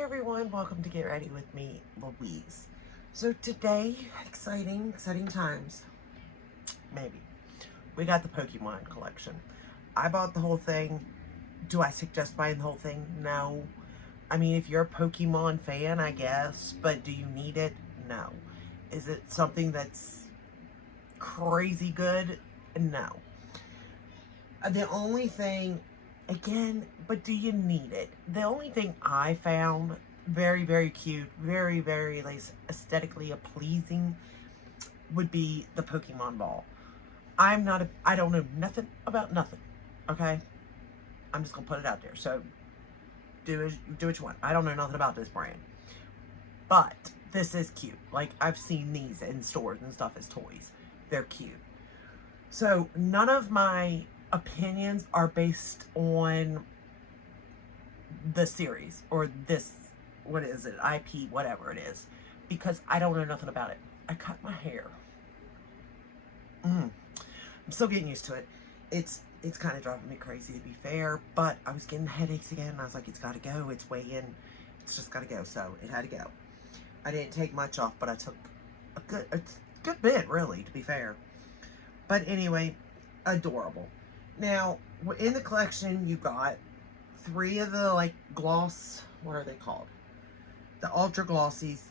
everyone, welcome to Get Ready with me, Louise. So today, exciting times, maybe. We got the Pokemon collection. I bought the whole thing. Do I suggest buying the whole thing? No. I mean, if you're a Pokemon fan, I guess, but do you need it? No. Is it something that's crazy good? No. The only thing, again, but do you need it? The only thing I found very, very cute, very, very like, aesthetically pleasing would be the Pokemon ball. I don't know nothing about nothing, okay? I'm just gonna put it out there. So do what you want. I don't know nothing about this brand, but this is cute. Like, I've seen these in stores and stuff as toys. They're cute. So none of my opinions are based on the series or this, what is it, IP, whatever it is, because I don't know nothing about it. I cut my hair. I'm still getting used to it. It's kind of driving me crazy, to be fair, but I was getting headaches again, and I was like, it's got to go. It's weighing. It's just got to go. So it had to go. I didn't take much off, but I took a good bit, really, to be fair. But anyway, adorable. Now, in the collection, you got 3 of the, like, gloss, what are they called? The Ultra Glossies.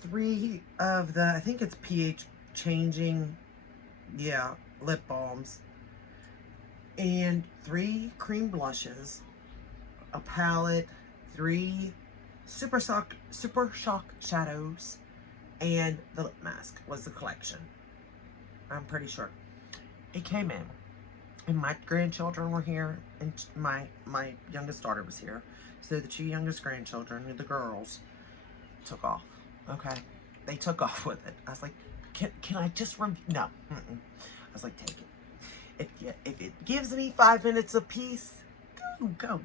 3 of the, I think it's pH changing, yeah, lip balms. And 3 cream blushes. A palette. 3 Super Shock shadows. And the lip mask was the collection. I'm pretty sure. It came in. And my grandchildren were here, and my youngest daughter was here. So the 2 youngest grandchildren, the girls, took off. Okay, they took off with it. I was like, can I just no? I was like, take it. If it gives me 5 minutes apiece, go.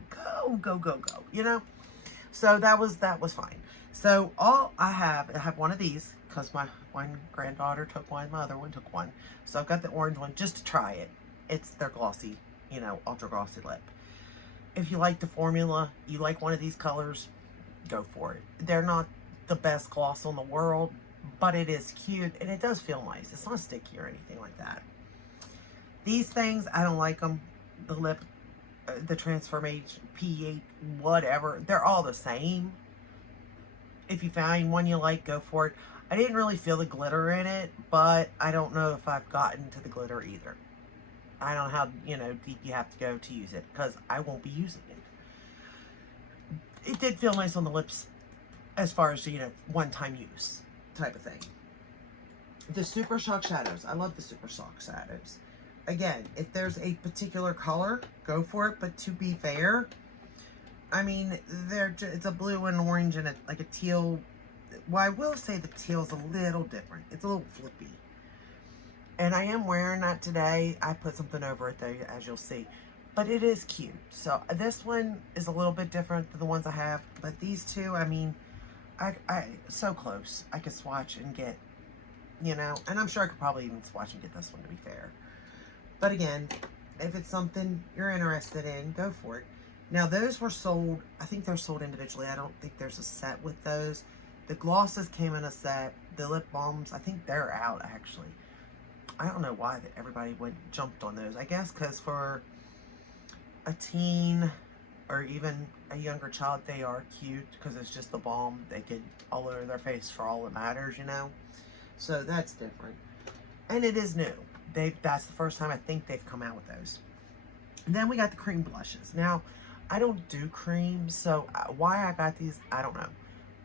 You know. So that was fine. So I have one of these because my one granddaughter took one, my other one took one. So I've got the orange one just to try it. It's their glossy, you know, ultra glossy lip. If you like the formula, you like one of these colors, go for it. They're not the best gloss on the world, but it is cute and it does feel nice. It's not sticky or anything like that. These things, I don't like them. The lip, the transformation, pH, whatever, they're all the same. If you find one you like, go for it. I didn't really feel the glitter in it, but I don't know if I've gotten to the glitter either. I don't know how, you know, deep you have to go to use it, because I won't be using it. It did feel nice on the lips as far as, you know, one-time use type of thing. The Super Shock shadows. I love the Super Shock shadows. Again, if there's a particular color, go for it. But to be fair, I mean, it's a blue and orange and like a teal. Well, I will say the teal's a little different. It's a little flippy. And I am wearing that today. I put something over it though, as you'll see. But it is cute. So this one is a little bit different than the ones I have. But these two, I mean, I so close. I could swatch and get, you know. And I'm sure I could probably even swatch and get this one, to be fair. But again, if it's something you're interested in, go for it. Now those were sold, I think they're sold individually. I don't think there's a set with those. The glosses came in a set. The lip balms, I think they're out actually. I don't know why that everybody jumped on those. I guess because for a teen or even a younger child, they are cute because it's just the balm. They get all over their face for all that matters, you know. So that's different, and it is new. That's the first time I think they've come out with those. And then we got the cream blushes. Now, I don't do cream, so why I got these, I don't know.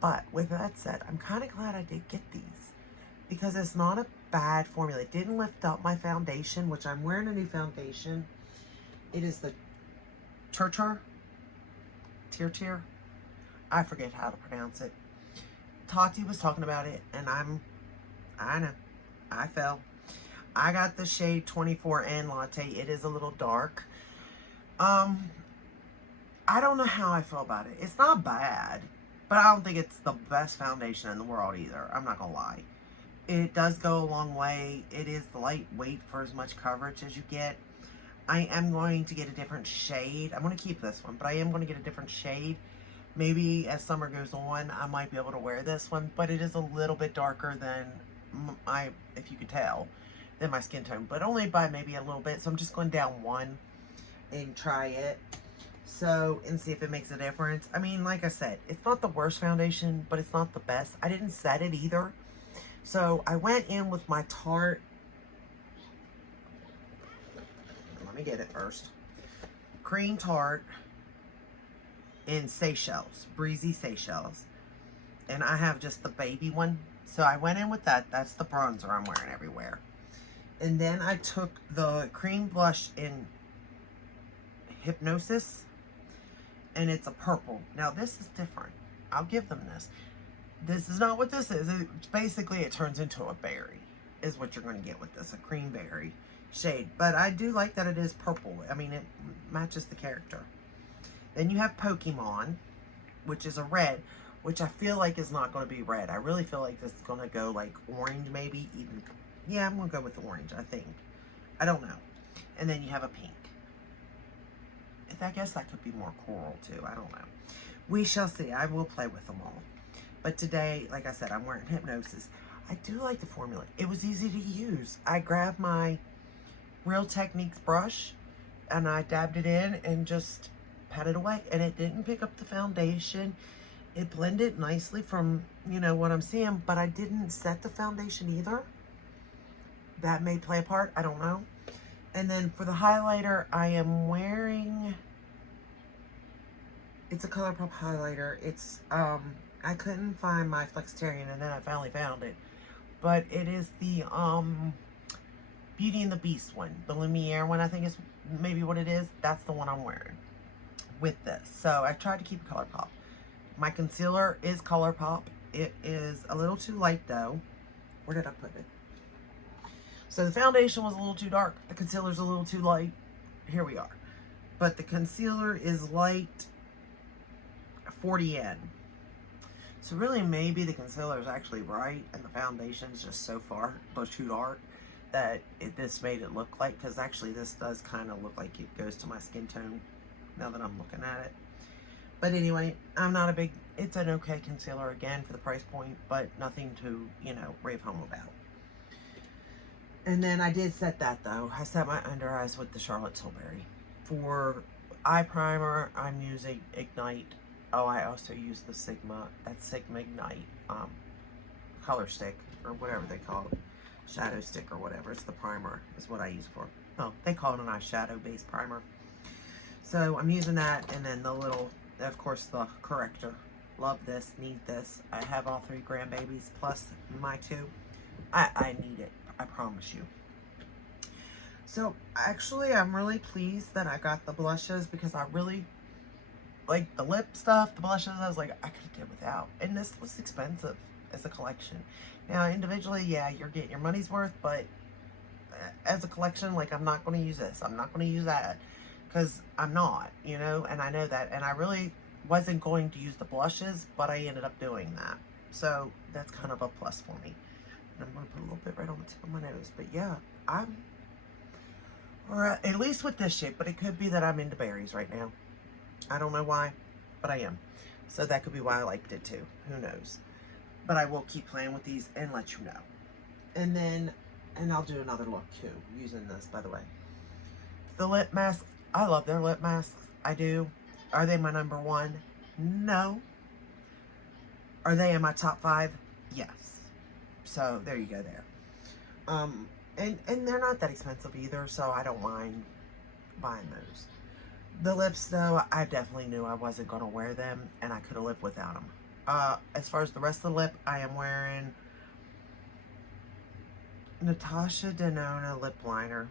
But with that said, I'm kind of glad I did get these because it's not a bad formula. It didn't lift up my foundation, which I'm wearing a new foundation. It is the Tier. I forget how to pronounce it. Tati was talking about it, and I know, I fell. I got the shade 24N Latte. It is a little dark. I don't know how I feel about it. It's not bad, but I don't think it's the best foundation in the world either. I'm not gonna lie. It does go a long way. It is lightweight for as much coverage as you get. I am going to get a different shade. I'm going to keep this one, but I am going to get a different shade Maybe as summer goes on, I might be able to wear this one, but it is a little bit darker than if you could tell, than my skin tone, but only by maybe a little bit. So I'm just going down one and try it. So, and see if it makes a difference. I mean, like I said, it's not the worst foundation, but it's not the best. I didn't set it either. So I went in with my Tarte. Let me get it first. Cream Tarte in Seychelles, Breezy Seychelles. And I have just the baby one. So I went in with that. That's the bronzer I'm wearing everywhere. And then I took the cream blush in Hypnosis. And it's a purple. Now this is different. I'll give them this. This is not what this is. It's basically, it turns into a berry is what you're going to get with this. A cream berry shade. But I do like that it is purple. I mean, it matches the character. Then you have Pokémon, which is a red, which I feel like is not going to be red. I really feel like this is going to go like orange maybe. Even, yeah, I'm going to go with orange, I think. I don't know. And then you have a pink. I guess that could be more coral too. I don't know. We shall see. I will play with them all. But today, like I said, I'm wearing Hypnosis. I do like the formula. It was easy to use. I grabbed my Real Techniques brush and I dabbed it in and just pat it away. And it didn't pick up the foundation. It blended nicely from, you know, what I'm seeing. But I didn't set the foundation either. That may play a part. I don't know. And then for the highlighter, I am wearing, it's a Colourpop highlighter. It's, I couldn't find my Flexitarian and then I finally found it. But it is the, Beauty and the Beast one. The Lumiere one, I think is maybe what it is. That's the one I'm wearing with this. So I tried to keep it Colourpop. My concealer is Colourpop. It is a little too light though. Where did I put it? So the foundation was a little too dark. The concealer's a little too light. Here we are. But the concealer is light 40N. So really maybe the concealer is actually right and the foundation is just so far too dark that this made it look like, because actually this does kind of look like it goes to my skin tone now that I'm looking at it. But anyway, I'm not a big, it's an okay concealer again for the price point, but nothing to, you know, rave home about. And then I did set that though. I set my under eyes with the Charlotte Tilbury. For eye primer, I'm using Ignite. Oh, I also use the Sigma Ignite color stick, or whatever they call it. Shadow stick or whatever. It's the primer is what I use for. Oh, they call it an eyeshadow based primer. So I'm using that, and then the little, of course, the corrector. Love this, need this. I have all 3 grandbabies plus my 2. I need it. I promise you. So actually I'm really pleased that I got the blushes, because I really like the lip stuff, the blushes. I was like, I could have did without, and this was expensive as a collection. Now individually, yeah, you're getting your money's worth, but as a collection, like, I'm not going to use this, I'm not going to use that, because I'm not, you know, and I know that. And I really wasn't going to use the blushes, but I ended up doing that, so that's kind of a plus for me. And I'm going to put a little bit right on the tip of my nose. But yeah, or at least with this shape. But it could be that I'm into berries right now. I don't know why, but I am. So that could be why I liked it too. Who knows? But I will keep playing with these and let you know. And then, and I'll do another look too, using this, by the way. The lip masks, I love their lip masks. I do. Are they my number 1? No. Are they in my top 5? Yes. So there you go there. And they're not that expensive either, so I don't mind buying those. The lips though, I definitely knew I wasn't going to wear them, and I could have lived without them. As far as the rest of the lip, I am wearing Natasha Denona lip liner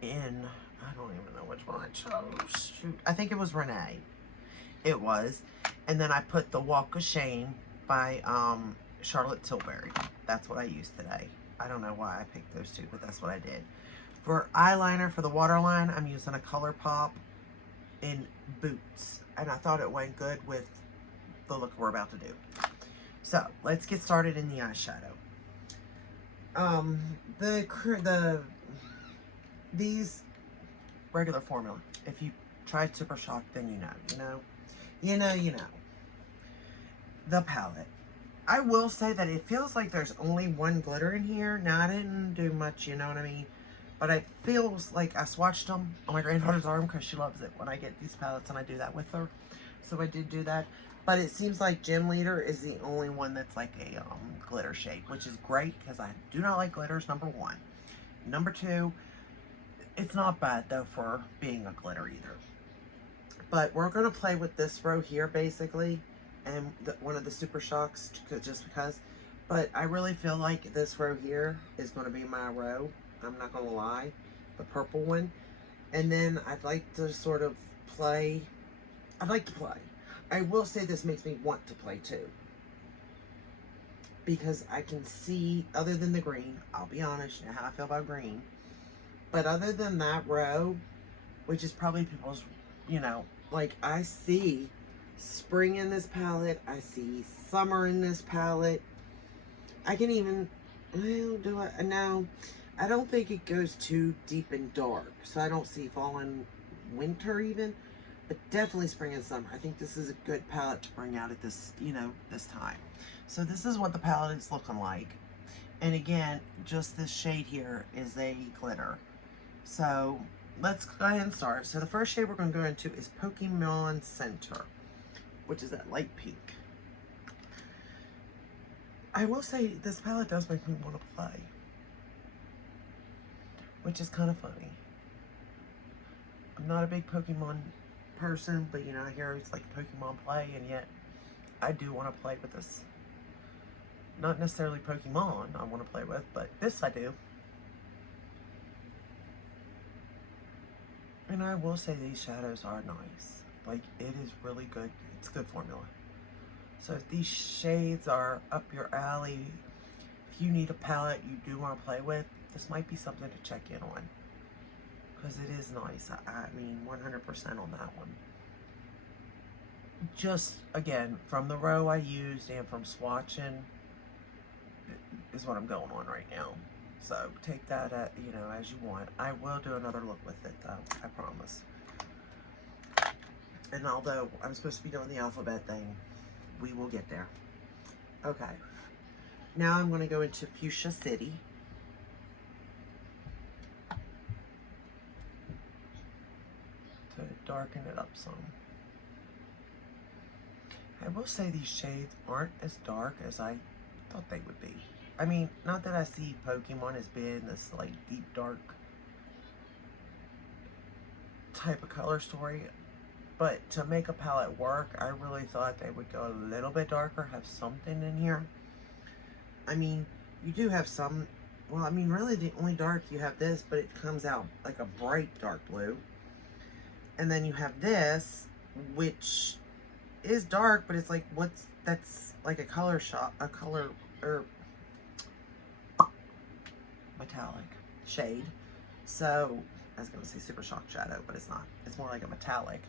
in, I don't even know which one I chose. Shoot, I think it was Renee. It was. And then I put the Walk of Shame by Charlotte Tilbury. That's what I used today. I don't know why I picked those two, but that's what I did. For eyeliner, for the waterline, I'm using a Colourpop in Boots. And I thought it went good with the look we're about to do. So, let's get started in the eyeshadow. These regular formula, if you tried Super Shock, then you know. You know, the palette. I will say that it feels like there's only one glitter in here. Now, I didn't do much, you know what I mean? But it feels like I swatched them on my granddaughter's arm because she loves it when I get these palettes and I do that with her. So I did do that. But it seems like Gem Leader is the only one that's like a glitter shade, which is great because I do not like glitters, number one. Number two, it's not bad though for being a glitter either. But we're going to play with this row here basically, and one of the Super Shocks just because. But I really feel like this row here is going to be my row. I'm not going to lie. The purple one. And then I'd like to sort of play. I'd like to play. I will say this makes me want to play too. Because I can see, other than the green, I'll be honest, you know how I feel about green. But other than that row, which is probably people's, you know, like I see spring in this palette. I see summer in this palette. I can even, well, do I? No, I don't think it goes too deep and dark. So I don't see fall and winter even, but definitely spring and summer. I think this is a good palette to bring out at this, you know, this time. So this is what the palette is looking like. And again, just this shade here is a glitter. So let's go ahead and start. So the first shade we're going to go into is Pokemon Center, which is that light pink. I will say this palette does make me want to play, which is kind of funny. I'm not a big Pokemon person, but you know, I hear it's like Pokemon play, and yet I do want to play with this. Not necessarily Pokemon I want to play with, but this I do. And I will say these shadows are nice. Like, it is really good. It's good formula. So if these shades are up your alley, if you need a palette you do want to play with, this might be something to check in on. Because it is nice. I mean, 100% on that one. Just, again, from the row I used and from swatching is what I'm going on right now. So take that, you know, as you want. I will do another look with it, though. I promise. And although I'm supposed to be doing the alphabet thing, we will get there. Okay. Now I'm going to go into Fuchsia City. To darken it up some. I will say these shades aren't as dark as I thought they would be. I mean, not that I see Pokemon as being this, like, deep, dark type of color story. But to make a palette work, I really thought they would go a little bit darker, have something in here. I mean, you do have some, well, I mean, really the only dark you have this, but it comes out like a bright dark blue. And then you have this, which is dark, but it's like, that's like a color shot, a color, or metallic shade. So I was gonna say Super Shock Shadow, but it's not. It's more like a metallic.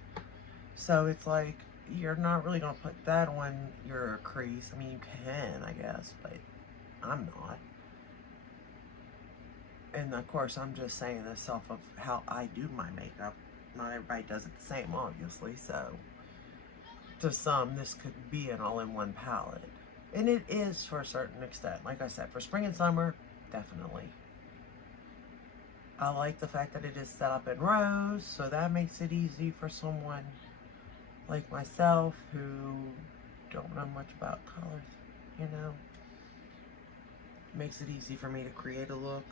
So it's like, you're not really gonna put that on your crease. I mean, you can, I guess, but I'm not. And of course, I'm just saying this off of how I do my makeup. Not everybody does it the same, obviously. So to some, this could be an all-in-one palette. And it is for a certain extent. Like I said, for spring and summer, definitely. I like the fact that it is set up in rows, so that makes it easy for someone like myself who don't know much about colors, you know. It makes it easy for me to create a look.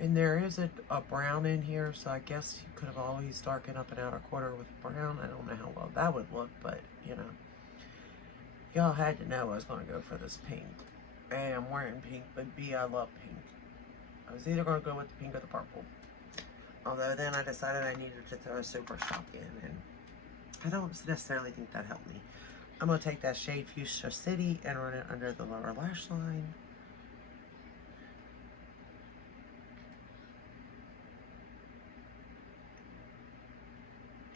And there is a brown in here, so I guess you could have always darkened up an outer quarter with brown. I don't know how well that would look, but, you know. Y'all had to know I was going to go for this pink. A, I'm wearing pink, but B, I love pink. I was either going to go with the pink or the purple. Although then I decided I needed to throw a Super Shock in, and I don't necessarily think that helped me. I'm going to take that shade Fuchsia City and run it under the lower lash line.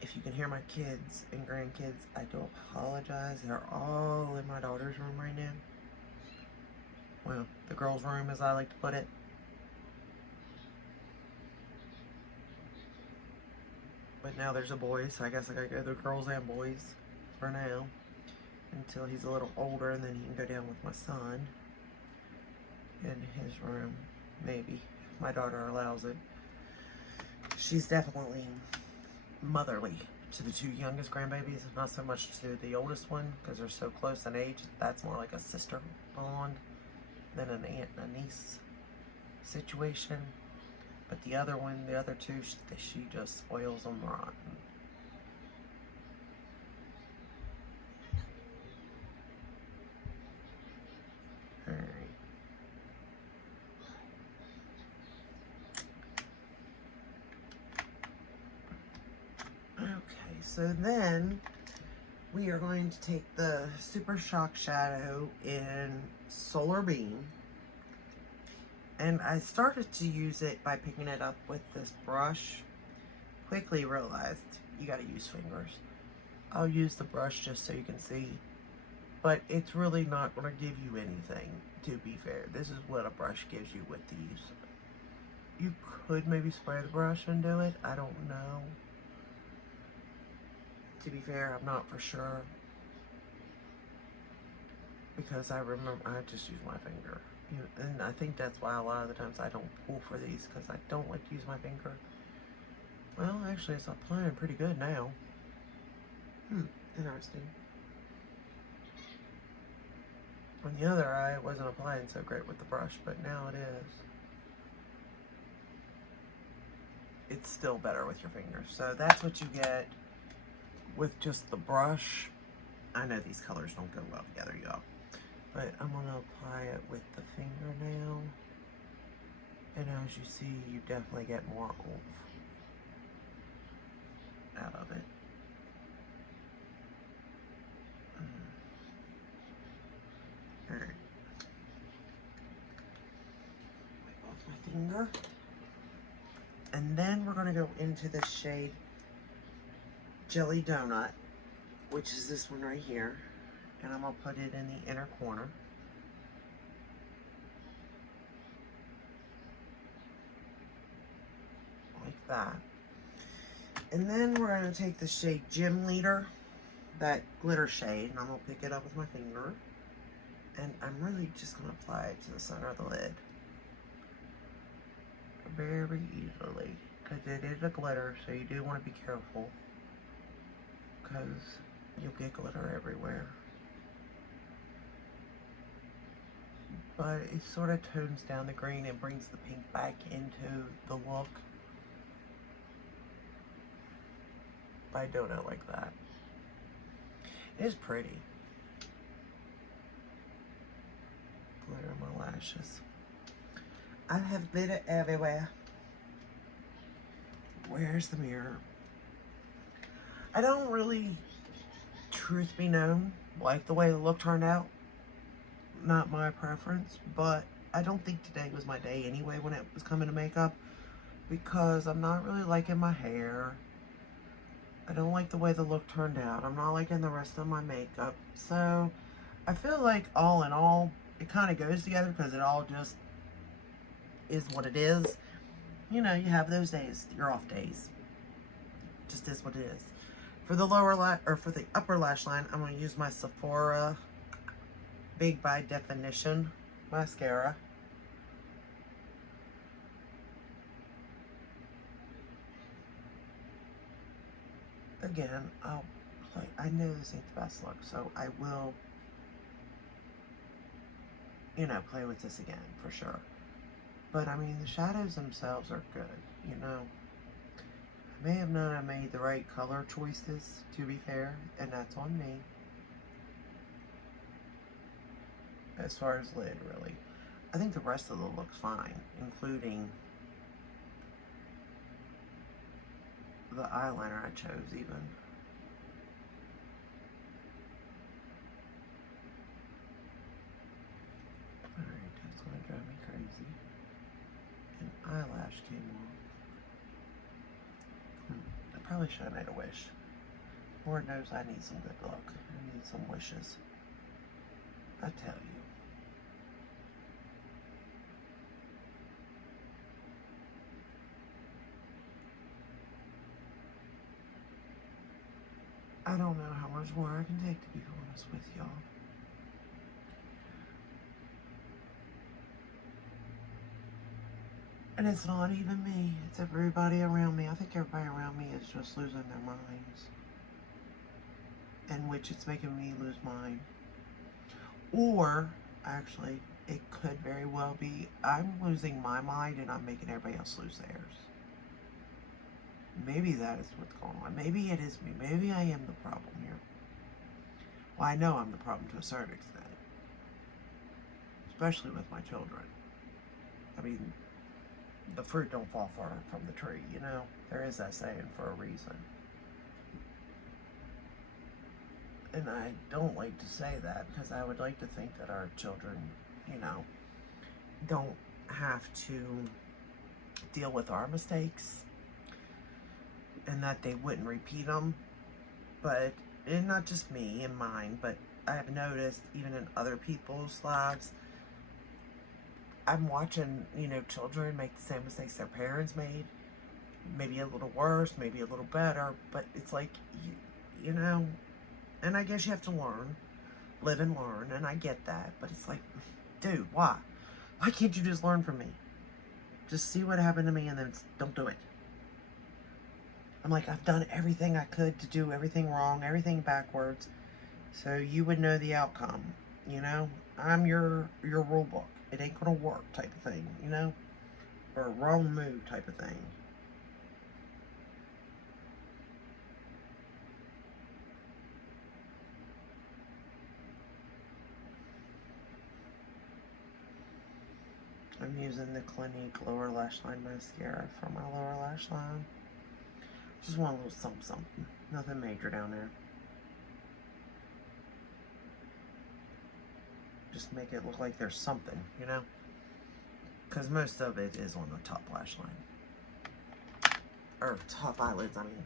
If you can hear my kids and grandkids, I do apologize. They're all in my daughter's room right now. Well, the girls' room, as I like to put it. But now there's a boy, so I guess I gotta go to girls and boys for now. Until he's a little older, and then he can go down with my son in his room, maybe, if my daughter allows it. She's definitely motherly to the two youngest grandbabies, not so much to the oldest one, because they're so close in age. That's more like a sister bond than an aunt and a niece situation. But the other one, the other two, she just spoils them rotten. Alright. Okay, so then we are going to take the Super Shock Shadow in Solar Beam. And I started to use it by picking it up with this brush. Quickly realized you gotta use fingers. I'll use the brush just so you can see. But it's really not gonna give you anything, to be fair. This is what a brush gives you with these. You could maybe spray the brush and do it. I don't know. To be fair, I'm not for sure. Because I remember, I just use my finger. And I think that's why a lot of the times I don't pull for these, because I don't like to use my finger. Well, actually, it's applying pretty good now. Interesting. On the other eye, it wasn't applying so great with the brush, but now it is. It's still better with your fingers. So that's what you get with just the brush. I know these colors don't go well together, y'all. But I'm going to apply it with the fingernail. And as you see, you definitely get more oomph out of it. Alright. Wipe off my finger. And then we're going to go into the shade Jelly Donut, which is this one right here. And I'm going to put it in the inner corner. Like that. And then we're going to take the shade Gym Leader, that glitter shade, and I'm going to pick it up with my finger. And I'm really just going to apply it to the center of the lid. Very easily. Because it is a glitter, so you do want to be careful. Because you'll get glitter everywhere. But it sort of tones down the green and brings the pink back into the look. By doing it like that. It is pretty. Glitter in my lashes. I have glitter everywhere. Where's the mirror? I don't really, truth be known, like the way the look turned out. Not my preference, but I don't think today was my day anyway when it was coming to makeup, because I'm not really liking my hair. I don't like the way the look turned out. I'm not liking the rest of my makeup. So I feel like all in all, it kind of goes together because it all just is what it is. You know, you have those days, your off days. Just is what it is. For the for the upper lash line, I'm going to use my Sephora Big by Definition mascara. Again, I know this ain't the best look, so I will, you know, play with this again for sure. But I mean, the shadows themselves are good, you know. I may have not have made the right color choices, to be fair, and that's on me. As far as lid, really. I think the rest of the look's fine, including the eyeliner I chose even. Alright, that's gonna drive me crazy. An eyelash came off. I probably should have made a wish. Lord knows I need some good luck. I need some wishes. I tell you. I don't know how much more I can take, to be honest with y'all. And it's not even me. It's everybody around me. I think everybody around me is just losing their minds. In which it's making me lose mine. Or, actually, it could very well be I'm losing my mind and I'm making everybody else lose theirs. Maybe that is what's going on. Maybe it is me. Maybe I am the problem here. Well, I know I'm the problem to a certain extent. Especially with my children. I mean, the fruit don't fall far from the tree, you know? There is that saying for a reason. And I don't like to say that because I would like to think that our children, you know, don't have to deal with our mistakes and that they wouldn't repeat them. But, and not just me and mine, but I have noticed even in other people's lives, I'm watching, you know, children make the same mistakes their parents made. Maybe a little worse, maybe a little better, but it's like, you know, and I guess you have to learn, live and learn, and I get that, but it's like, dude, why? Why can't you just learn from me? Just see what happened to me and then don't do it. I'm like, I've done everything I could to do everything wrong, everything backwards, so you would know the outcome, you know? I'm your rule book. It ain't gonna work type of thing, you know? Or wrong move type of thing. I'm using the Clinique Lower Lash Line Mascara for my lower lash line. Just want a little something. Nothing major down there. Just make it look like there's something, you know? Because most of it is on the top lash line. Or top eyelids, I mean.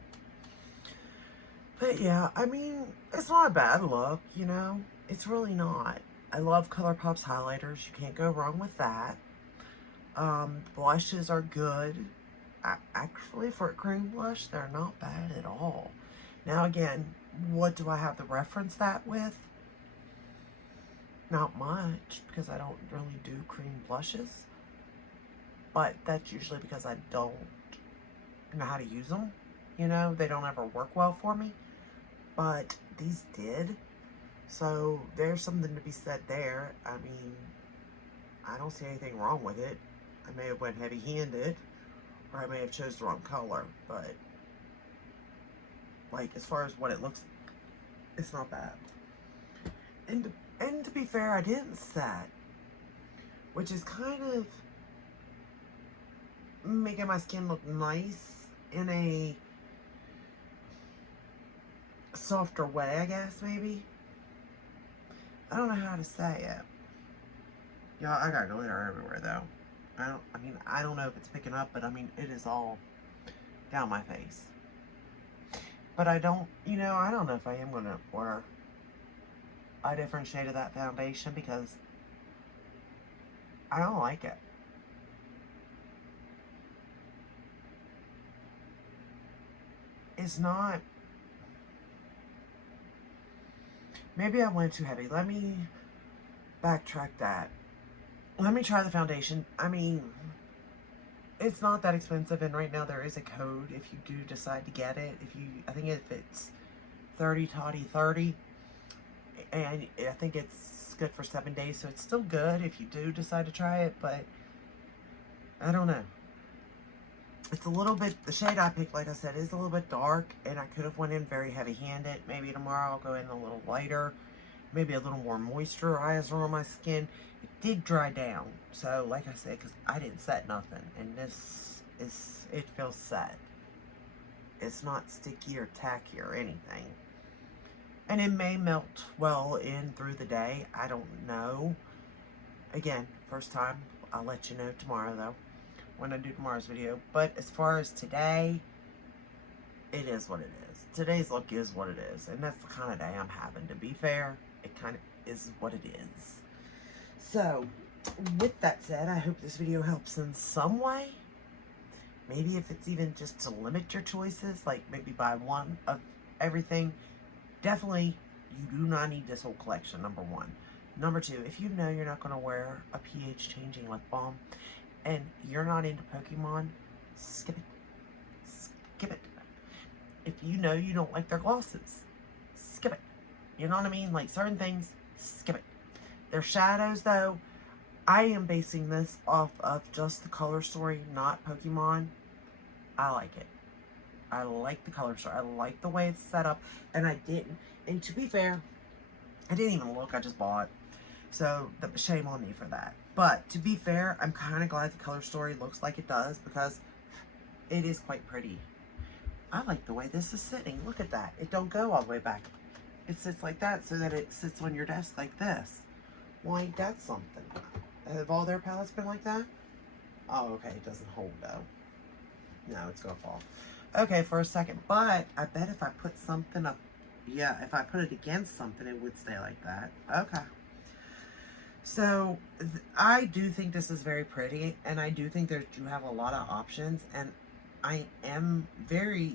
But yeah, I mean, it's not a bad look, you know? It's really not. I love Colourpop's highlighters. You can't go wrong with that. Blushes are good. Actually, for a cream blush, they're not bad at all. Now again, what do I have to reference that with? Not much, because I don't really do cream blushes. But that's usually because I don't know how to use them. You know, they don't ever work well for me. But these did. So there's something to be said there. I mean, I don't see anything wrong with it. I may have went heavy-handed, or I may have chose the wrong color, but like as far as what it looks, it's not bad. And to be fair, I didn't set, which is kind of making my skin look nice in a softer way, I guess, maybe. I don't know how to say it. Y'all, I got glitter everywhere, though. I don't know if it's picking up, but I mean, it is all down my face. But I don't, you know, I don't know if I am going to order a different shade of that foundation because I don't like it. It's not, maybe I went too heavy. Let me backtrack that. Let me try the foundation. I mean, it's not that expensive, and right now there is a code if you do decide to get it. I think if it's 30 Toddy 30, and I think it's good for 7 days, so it's still good if you do decide to try it, but I don't know. It's a little bit, the shade I picked, like I said, is a little bit dark, and I could have went in very heavy-handed. Maybe tomorrow I'll go in a little lighter, maybe a little more moisturizer on my skin. It did dry down, so like I said, because I didn't set nothing, and this is, it feels set. It's not sticky or tacky or anything. And it may melt well in through the day. I don't know. Again, first time. I'll let you know tomorrow, though, when I do tomorrow's video. But as far as today, it is what it is. Today's look is what it is. And that's the kind of day I'm having. To be fair, it kind of is what it is. So, with that said, I hope this video helps in some way. Maybe if it's even just to limit your choices, like maybe buy one of everything definitely, you do not need this whole collection, number one. Number two, if you know you're not going to wear a pH changing lip balm and you're not into Pokemon, skip it. Skip it. If you know you don't like their glosses, skip it. You know what I mean? Like certain things, skip it. Their shadows, though, I am basing this off of just the color story, not Pokemon. I like it. I like the color story. I like the way it's set up. And I didn't. And to be fair, I didn't even look. I just bought. So, shame on me for that. But, to be fair, I'm kind of glad the color story looks like it does. Because it is quite pretty. I like the way this is sitting. Look at that. It don't go all the way back. It sits like that so that it sits on your desk like this. Why, ain't that something? Have all their palettes been like that? Oh, okay. It doesn't hold, though. No, it's going to fall. Okay, for a second. But I bet if I put something up, yeah, if I put it against something, it would stay like that. Okay. So, I do think this is very pretty. And I do think that you have a lot of options. And I am very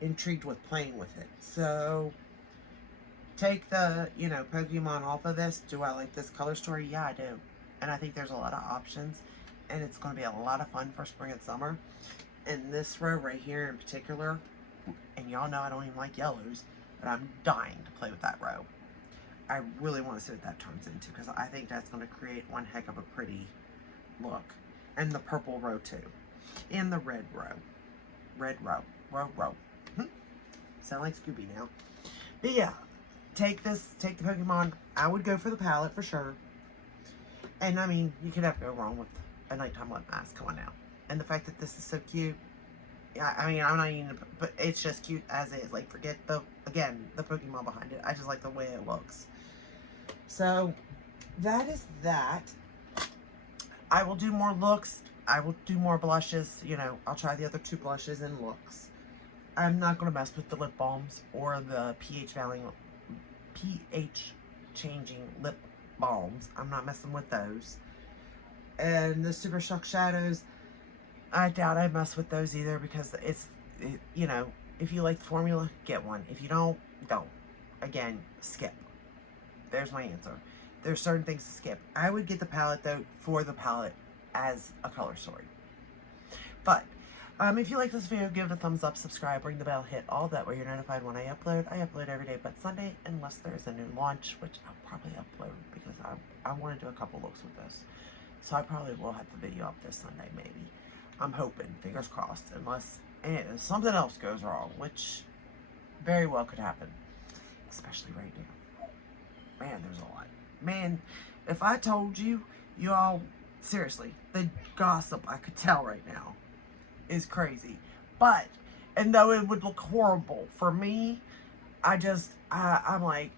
intrigued with playing with it. So, take the, Pokemon off of this. Do I like this color story? Yeah, I do. And I think there's a lot of options. And it's going to be a lot of fun for spring and summer. And this row right here in particular, and y'all know I don't even like yellows, but I'm dying to play with that row. I really want to see what that turns into, because I think that's going to create one heck of a pretty look. And the purple row too. And the red row. Red row. Row. Sound like Scooby now. But yeah, take the Pokemon. I would go for the palette for sure. And I mean, you could never go wrong with a nighttime lip mask. Come on now. And the fact that this is so cute. Yeah, I mean, I'm not even, but it's just cute as is. Like, forget the Pokemon behind it. I just like the way it looks. So, that is that. I will do more looks. I will do more blushes. I'll try the other two blushes and looks. I'm not going to mess with the lip balms or the pH changing lip balms. I'm not messing with those. And the Super Shock Shadows, I doubt I'd mess with those either, because if you like the formula, get one. If you don't. Again, skip. There's my answer. There's certain things to skip. I would get the palette, though, for the palette as a color story. But, if you like this video, give it a thumbs up, subscribe, ring the bell, hit all that way you're notified when I upload. I upload every day but Sunday, unless there's a new launch, which I'll probably upload, because I want to do a couple looks with this. So I probably will have the video up this Sunday, maybe. I'm hoping, fingers crossed, unless something else goes wrong, which very well could happen, especially right now. Man, there's a lot. Man, if I told you, y'all, seriously, the gossip I could tell right now is crazy. But, and though it would look horrible for me, I'm like,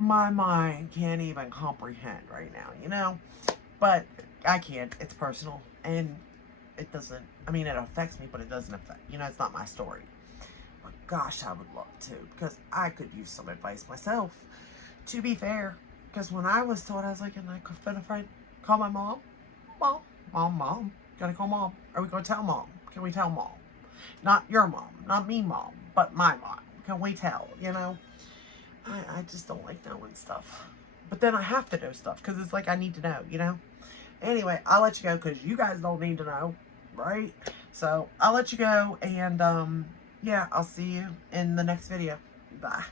my mind can't even comprehend right now, But I can't. It's personal. And it doesn't, it affects me, but it doesn't affect, it's not my story. But gosh, I would love to, because I could use some advice myself, to be fair. Because when I was told, I was like, and I could phone a friend, call my mom. Mom. Gotta call mom. Are we gonna tell mom? Can we tell mom? Not your mom, not me mom, but my mom. Can we tell, I just don't like knowing stuff. But then I have to know stuff, because it's like I need to know, Anyway, I'll let you go, because you guys don't need to know, right? So, I'll let you go, and, yeah, I'll see you in the next video. Bye.